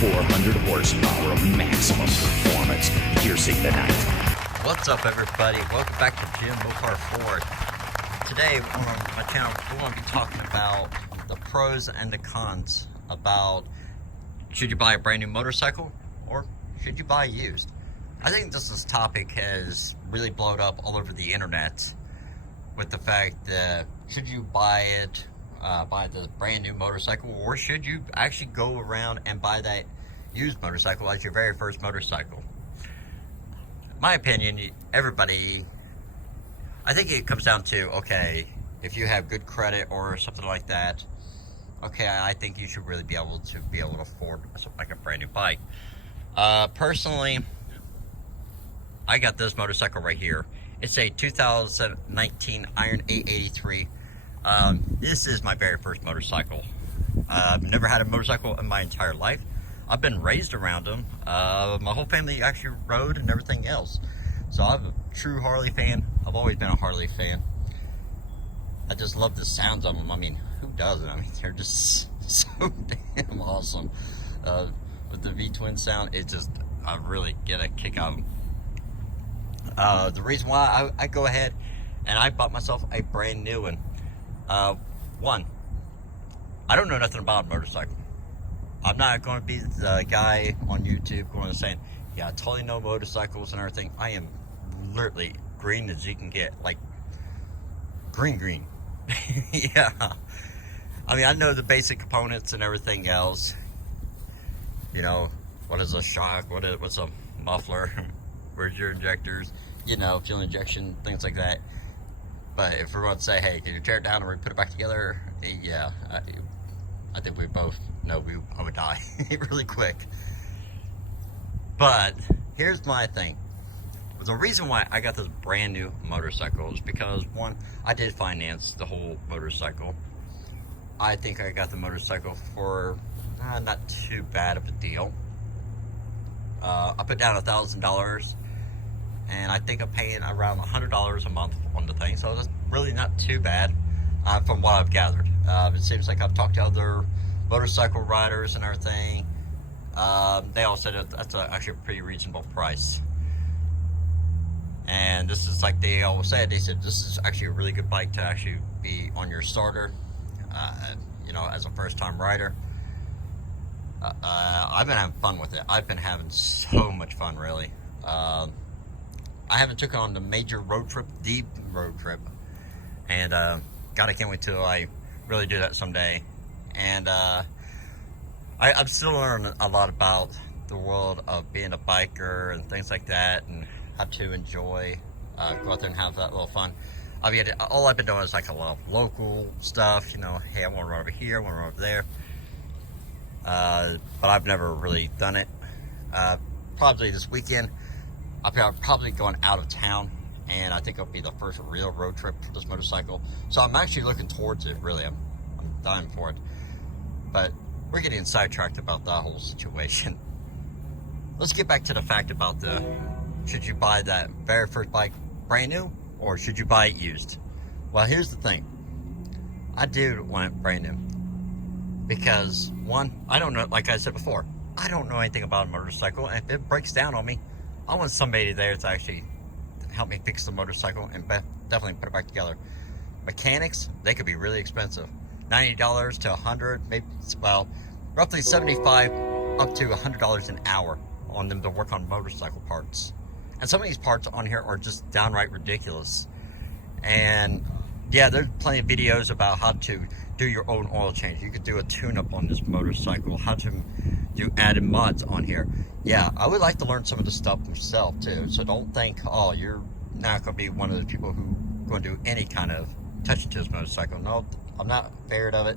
400 horsepower of maximum performance, piercing the night. What's up, everybody? Welcome back to Jim Mopar Ford. Today on my channel, we're going to be talking about the pros and the cons about should you buy a brand new motorcycle or should you buy used. I think this topic has really blown up all over the internet with the fact that should you buy the brand new motorcycle, or should you actually go around and buy that used motorcycle as your very first motorcycle. In my opinion, everybody, I think it comes down to, okay, if you have good credit or something like that, okay, I think you should really be able to afford something like a brand new bike. Personally, I got this motorcycle right here. It's a 2019 Iron 883. This is my very first motorcycle. I've never had a motorcycle in my entire life. I've been raised around them. My whole family actually rode and everything else. So I'm a true Harley fan. I've always been a Harley fan. I just love the sounds of them. I mean, who doesn't? I mean, they're just so damn awesome. With the V-twin sound, I really get a kick out of them. The reason why I go ahead and I bought myself a brand new one. One, I don't know nothing about a motorcycle. I'm not going to be the guy on YouTube going and saying, yeah, I totally know motorcycles and everything. I am literally green as you can get, like green. Yeah. I mean, I know the basic components and everything else. You know, what is a shock? What's a muffler? Where's your injectors? You know, fuel injection, things like that. But if we're going to say, hey, can you tear it down and put it back together? Yeah, I think we both know I would die really quick. But here's my thing. The reason why I got this brand new motorcycle is because, one, I did finance the whole motorcycle. I think I got the motorcycle for not too bad of a deal. I put down $1,000, and I think I'm paying around $100 a month on the thing, so that's really not too bad from what I've gathered. It seems like I've talked to other motorcycle riders and everything. They all said that's actually a pretty reasonable price. And this is like they always said, this is actually a really good bike to actually be on your starter, you know, as a first-time rider. I've been having fun with it. I've been having so much fun, really. I haven't took on the major road trip, deep road trip, and God, I can't wait till I really do that someday. And I'm still learning a lot about the world of being a biker and things like that, and how to enjoy, go out there and have that little fun. I mean, all I've been doing is like a lot of local stuff, you know, hey, I want to run over here, I want to run over there. But I've never really done it. Probably this weekend, I'm probably going out of town, and I think it'll be the first real road trip for this motorcycle. So I'm actually looking towards it, really. I'm dying for it. But we're getting sidetracked about that whole situation. Let's get back to the fact about should you buy that very first bike brand new, or should you buy it used? Well, here's the thing. I do want it brand new. Because, one, I don't know, like I said before, I don't know anything about a motorcycle, and if it breaks down on me, I want somebody there to actually help me fix the motorcycle and definitely put it back together. Mechanics, they could be really expensive. $90 to $100, maybe, well, roughly $75 up to $100 an hour on them to work on motorcycle parts. And some of these parts on here are just downright ridiculous. And yeah, there's plenty of videos about how to do your own oil change. You could do a tune-up on this motorcycle, how to do added mods on here. Yeah, I would like to learn some of the stuff myself too. So don't think, oh, you're not going to be one of the people who are going to do any kind of touching to this motorcycle. No, I'm not afraid of it.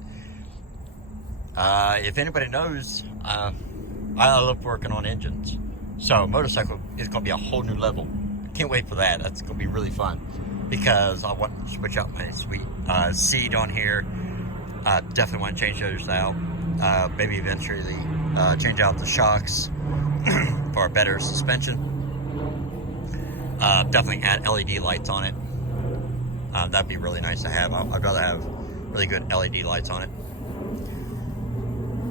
If anybody knows, I love working on engines. So motorcycle is going to be a whole new level. Can't wait for that. That's going to be really fun. Because I want to switch out my sweet seat on here. Definitely want to change those out. Maybe eventually change out the shocks for a better suspension. Definitely add LED lights on it. That'd be really nice to have. I'd rather have really good LED lights on it.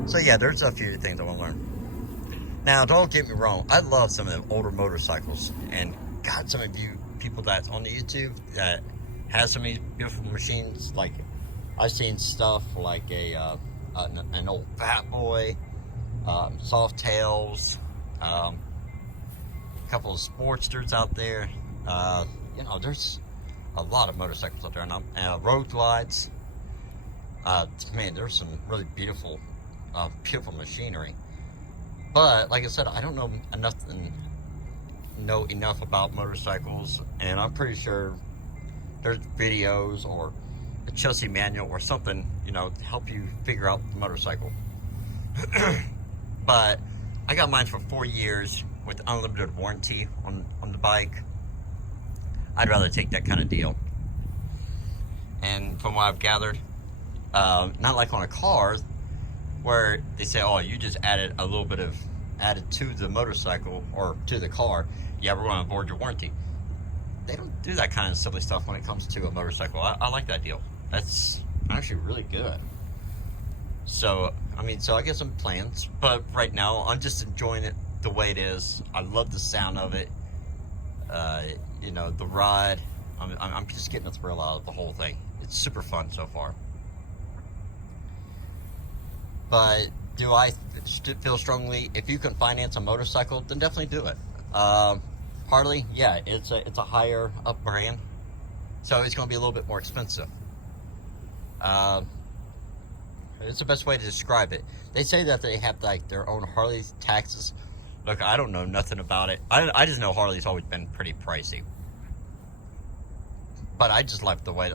So yeah, there's a few things I want to learn. Now, don't get me wrong. I love some of the older motorcycles, and God, some of you people that's on the YouTube that has some of these beautiful machines. Like, I've seen stuff like an old Fat Boy, Soft Tails, a couple of Sportsters out there. You know, there's a lot of motorcycles out there, and Road Glides. Man, there's some really beautiful machinery. But like I said, I don't know enough about motorcycles, and I'm pretty sure there's videos or a Chelsea manual or something, you know, to help you figure out the motorcycle. But I got mine for 4 years with unlimited warranty on the bike. I'd rather take that kind of deal. And from what I've gathered, not like on a car where they say, oh, you just added a little bit of added to the motorcycle or to the car, yeah, we're going to avoid your warranty. They don't do that kind of silly stuff when it comes to a motorcycle. I like that deal. That's actually really good. So, I mean, so I get some plans, but right now I'm just enjoying it the way it is. I love the sound of it. You know, the ride. I'm just getting a thrill out of the whole thing. It's super fun so far. But do I feel strongly if you can finance a motorcycle, then definitely do it. Harley, yeah, it's a higher up brand, so it's going to be a little bit more expensive. It's the best way to describe it. They say that they have like their own Harley taxes. Look, I don't know nothing about it. I just know Harley's always been pretty pricey. But I just like the way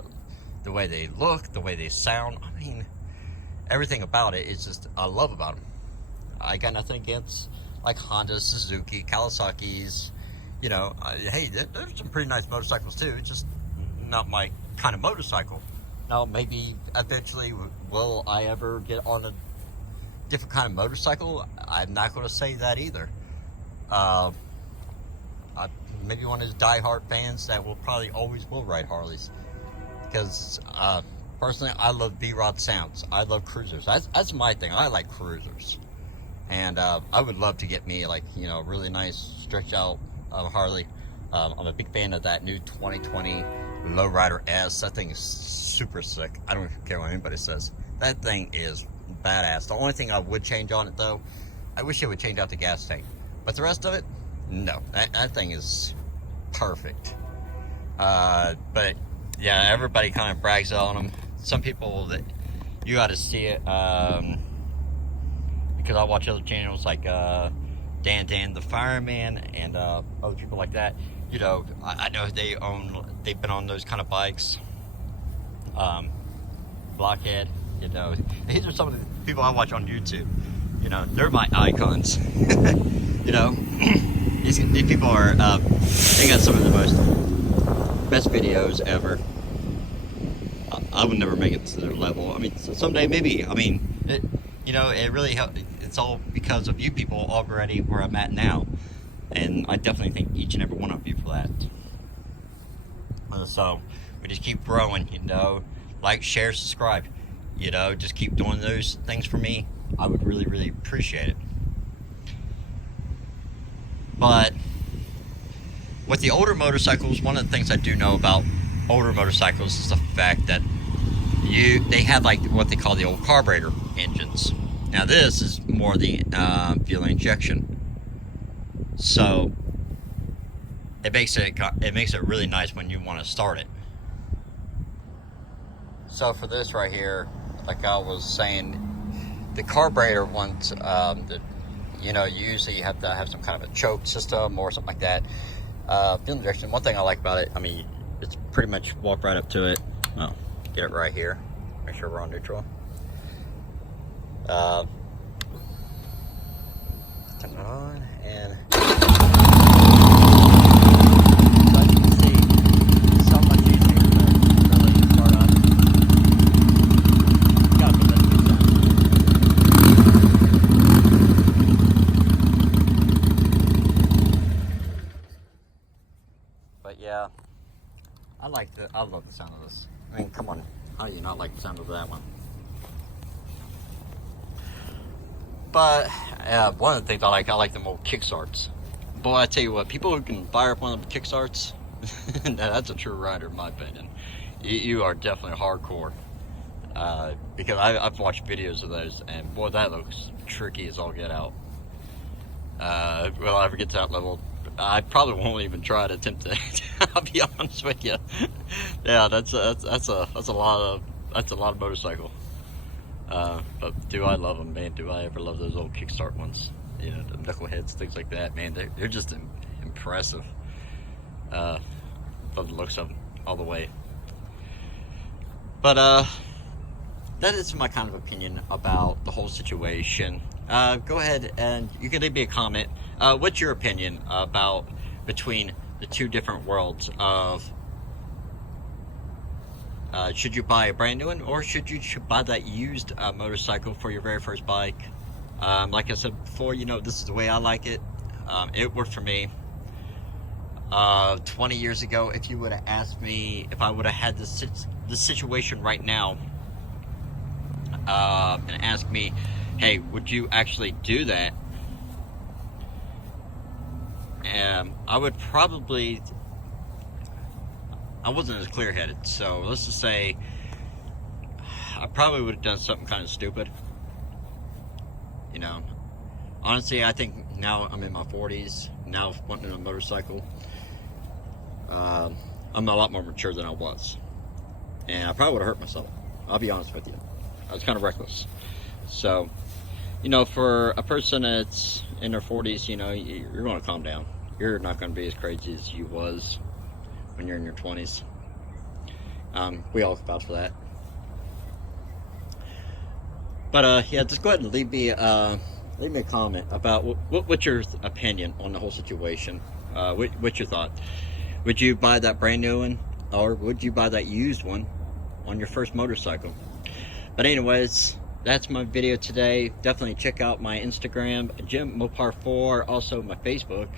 they look, the way they sound. I mean, everything about it is just I love about them. I got nothing against like Honda, Suzuki, Kawasaki's. You know, hey, there's some pretty nice motorcycles too. It's just not my kind of motorcycle. Now, maybe eventually will I ever get on a different kind of motorcycle? I'm not going to say that either. I maybe one of those diehard fans that will probably always will ride Harleys, because personally I love V-Rod sounds. I love cruisers. That's my thing. I like cruisers, and I would love to get me like, you know, a really nice stretched out Harley. I'm a big fan of that new 2020 Lowrider S. That thing is super sick. I don't care what anybody says. That thing is badass. The only thing I would change on it though, I wish it would change out the gas tank. But the rest of it, no. That thing is perfect. But yeah, everybody kind of brags on them. Some people that you got to see it, because I watch other channels like Dan the Fireman and other people like that. You know, I know they've been on those kind of bikes. Blockhead, you know, these are some of the people I watch on YouTube. You know, they're my icons. You know, these people are, they got some of the best videos ever. I would never make it to their level. I mean, someday maybe. I mean, you know, it really helped. It's all because of you people already where I'm at now. And I definitely thank each and every one of you for that. So, we just keep growing, you know. Like, share, subscribe. You know, just keep doing those things for me. I would really, really appreciate it. But with the older motorcycles, one of the things I do know about older motorcycles is the fact that they have like what they call the old carburetor engines. Now this is more the fuel injection. So it makes it really nice when you want to start it. So for this right here, like I was saying, the carburetor ones, you know, usually you have to have some kind of a choke system or something like that. Fuel injection, one thing I like about it, I mean, it's pretty much walk right up to it. Oh, get it right here. Make sure we're on neutral. Turn it on and so as you can see, it's so much easier to really start up. Gotta put that thing down. But yeah, I love the sound of this. I mean, come on, how do you not like the sound of that one? But one of the things I like them old kickstarts. Boy, I tell you what, people who can fire up one of them kickstarts, that's a true rider in my opinion. You are definitely hardcore. Because I've watched videos of those, and boy, that looks tricky as all get out. Will I ever get to that level? I probably won't even try to attempt it. I'll be honest with you. Yeah, that's a lot of motorcycle. But do I love them, man? Do I ever love those old kickstart ones? You know, the knuckleheads, things like that, man. They're just impressive. Love the looks of them all the way. But that is my kind of opinion about the whole situation. Go ahead and you can leave me a comment. What's your opinion about between the two different worlds of should you buy a brand new one, or should you buy that used motorcycle for your very first bike? Like I said before, you know, this is the way I like it. It worked for me. 20 years ago, if you would have asked me if I would have had this situation right now, and asked me, hey, would you actually do that? I would probably, I wasn't as clear-headed, so let's just say I probably would have done something kind of stupid. You know, honestly, I think now I'm in my 40s, now wanting a motorcycle, I'm a lot more mature than I was, and I probably would have hurt myself. I'll be honest with you. I was kind of reckless. So, you know, for a person that's in their 40s, you know, you're going to calm down. You're not going to be as crazy as you was when you're in your 20s. We all vouch for that. But yeah, just go ahead and leave me a comment about what's your opinion on the whole situation. What's your thought? Would you buy that brand new one, or would you buy that used one on your first motorcycle? But anyways, that's my video today. Definitely check out my Instagram, Jim Mopar 4, also my Facebook,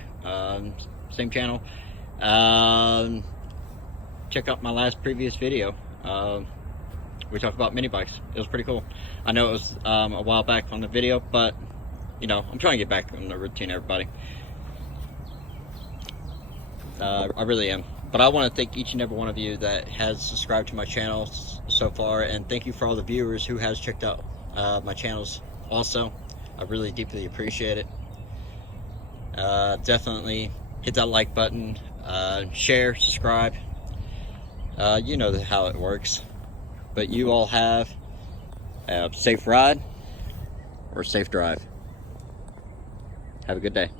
same channel. Check out my previous video. We talked about mini bikes. It was pretty cool. I know it was a while back on the video, but you know, I'm trying to get back on the routine, everybody. I really am. But I want to thank each and every one of you that has subscribed to my channel so far, and thank you for all the viewers who has checked out my channels also. I really deeply appreciate it. Definitely hit that like button, share, subscribe. You know how it works. But you all have a safe ride or safe drive. Have a good day.